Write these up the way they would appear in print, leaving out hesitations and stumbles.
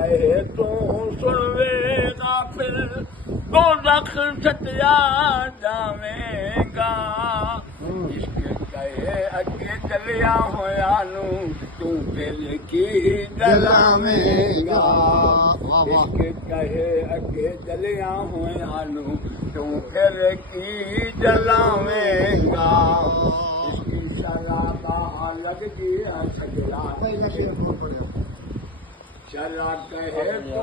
कहे तू सुनवे गाफिल दो रख सटिया जावेगा इश्क कहे अगे चलिया होया नू तू दिल की जलावेगा इश्क कहे अगे चलिया होया नू तू फिर की जलावेगा इसकी शराबा लग गया सजला शरा कहे तू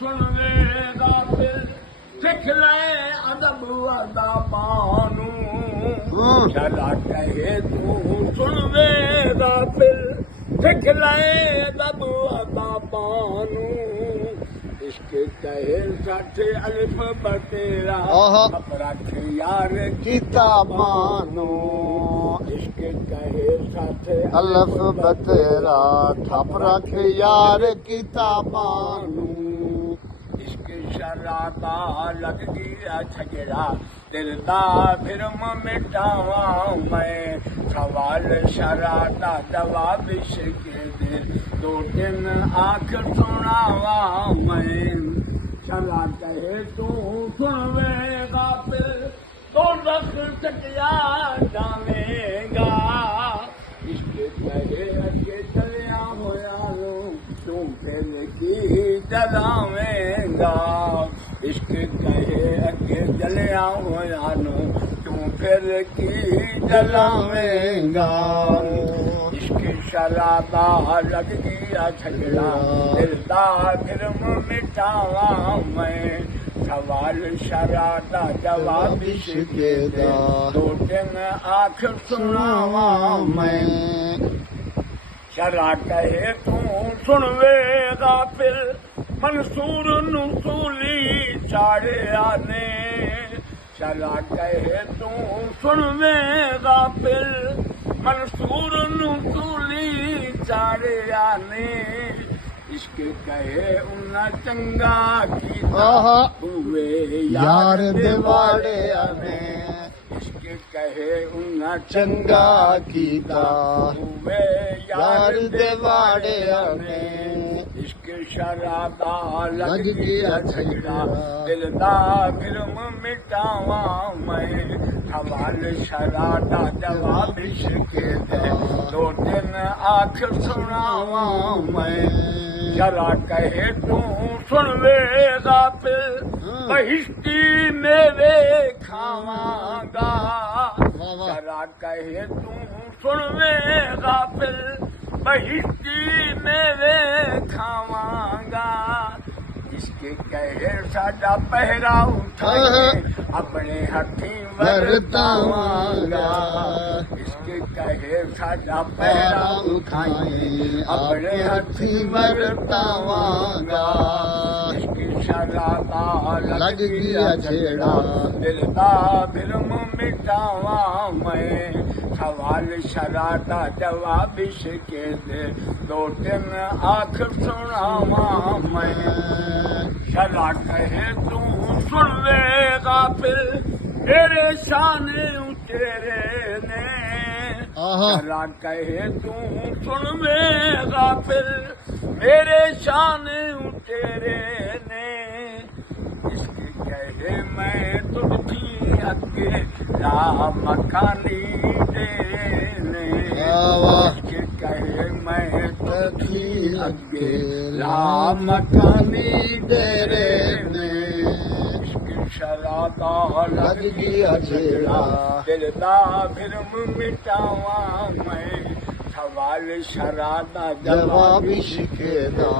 सुनवेगा फिर सिख ले अदब अदाबानू शरा कहे तू सुनवेगा फिर सिख ले अदब अदाबानू इश्क कहे सठ अलिफ बतेरा अब रख यार किताबानू इश्क कहे सठ अलिफ बतेरा ठप रख यार किताबानू इश्क शराता लग गया झगड़ा दिल दा फिर मिटावा मैं सवाल शराता जवाब इश्क दे दो दिन आखिर सुनावा मैं शरा कहे तू सुनवेगा फिर तो रख सटिया जावेगा इश्क कहे अगे चलिया होया लो तू फिर की जलावेगा इश्क कहे अगे चलिया होया लो तू फिर की जलावेगा इश्क शराबा लग गया झगड़ा दिलदा फिर मिटावा मैं सवाल शराता जवाब इश्क दे दो दिन आखिर सुनावा मैं शरा कहे तू सुनवेगा फिर मंसूर नसूली चाड़े आने शरा कहे तू सुनवेगा फिर मंसूर नसूली चाड़े आने इश्क कहे उन चंगा की हुए यार दिवाड़े आने इश्क कहे उन चंगा कीता हुए यार दिवाड़े आने इश्क शराबा लग गया झगड़ा दिलदा फिर मिटावा मैं सवाल शराता जवाब इश्क दे दो दिन आखिर सुनावा मैं शरा कहे तू सुनवेगा फिर बहिश्ती मेरे खावांगा शरा कहे तू सुनवेगा फिर बहिश्ती मेरे खावांगा इसके कहे साडा पहरा उठाए अपने हथी वरतावांगा इसके कहे साडा पहरा उठाए अपने हथी वरतावांगा इसकी शराबा लग गया छेड़ा दिलदा फिर मिटावा मैं सवाल शराता जवाब इश्क दे दो दिन आखिर सुनावा मैं शरा कहे तू सुनवेगा फिर तेरे शान तेरे ने शरा कहे तू सुनवेगा फिर मेरे शान तेरे ने इसके कहे मैं तुझी अगे ला मकानी देने इसके कहे मैं तुझी अगे ला मकानी तेरे ने इसकी शराबा लग गया झगड़ा दिलदा फिर मिटावा मैं सवाल शराता जवाब जवाब इश्क दा